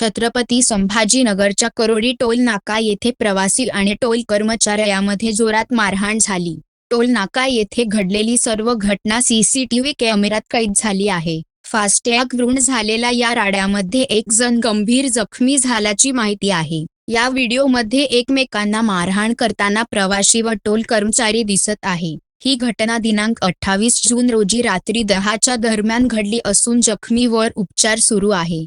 Chhatrapati संभाजीनगरच्या Karodi toll नाका येथे प्रवासी आणि टोल कर्मचाऱ्यामध्ये जोरात मारहाण झाली। टोल नाका येथे घडलेली सर्व घटना सीसीटीव्ही कॅमेऱ्यात कैद झाली आहे। फास्टॅगवरून झालेल्या या राड्यामध्ये एक जण गंभीर जखमी झाल्याची माहिती आहे। या व्हिडिओमध्ये एकमेकांना मारहाण करताना प्रवासी व टोल कर्मचारी दिसत आहे। ही घटना दिनांक 28 जून रोजी रात्री 10च्या दरम्यान घडली असून जखमीवर उपचार सुरू आहे।